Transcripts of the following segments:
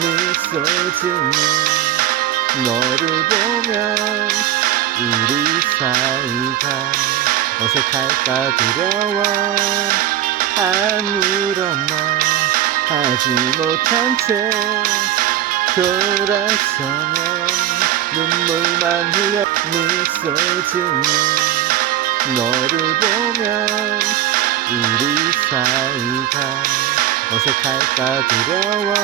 미소 짓는 너를 보면 우리 사이가 어색할까 두려워. 아무런 말 하지 못한 채 돌아서면 눈물만 흘려 미소 짓는 너를 보면 우리 사이가 어색할까 두려워.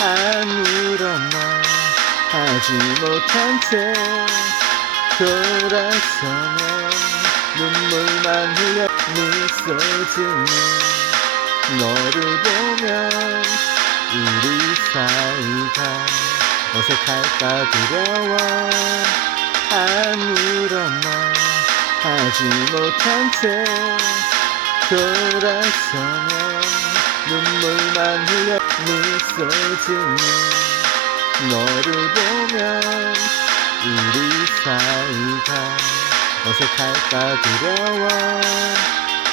아무런 말 하지 못한 채 돌아서면 눈물만 흘려 미소 짓는 너를 보면 우리 사이가 어색할까 두려워. 아무런 말 하지 못한 채 돌아서면 눈물만 흘려 미소 짓는 너를 보면 우리 사이가 어색할까 두려워.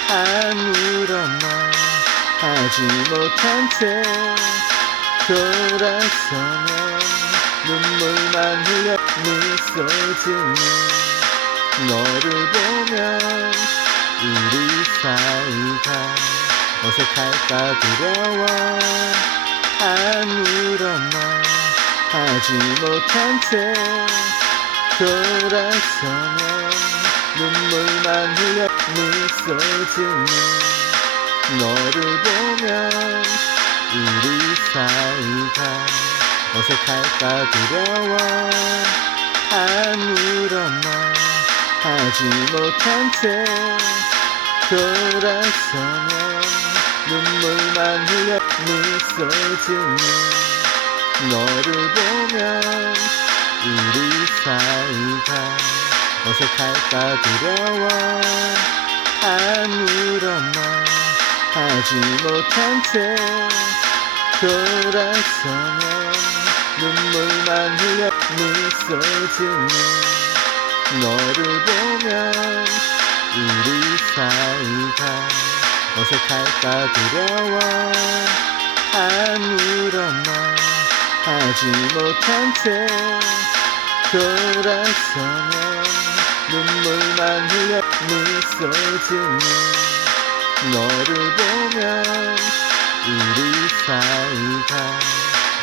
아무런 말 하지 못한 채 돌아서면 눈물만 흘려 미소 짓는 너를 보면 우리 사이가 어색할까 두려워. 아무런 말 하지 못한 채 돌아서면 눈물만 흘려 미소 짓는 너를 보면 우리 사이가 어색할까 두려워. 아무런 말 하지 못한 채 돌아서면 눈물만 흘려 미소 짓는 너를 보면 우리 사이가 어색할까 두려워. 아무런 말 하지 못한 채 돌아서면 눈물만 흘려 미소 짓는 너를 보면 어색할까 두려워. 아무런 말 하지 못한 채 돌아서면 눈물만 흘려 미소 짓는 너를 보면 우리 사이가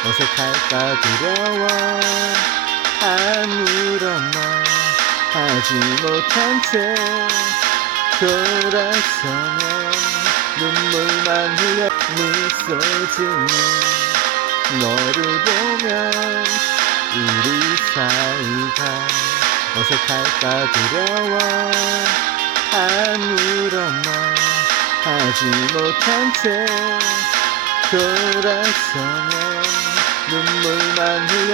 어색할까 두려워. 아무런 말 하지 못한 채 돌아서면 눈물만 흘려 미소 짓는 너를 보면 우리 사이가 어색할까 두려워 아무런 말 하지 못한 채 돌아서면 눈물만 흘려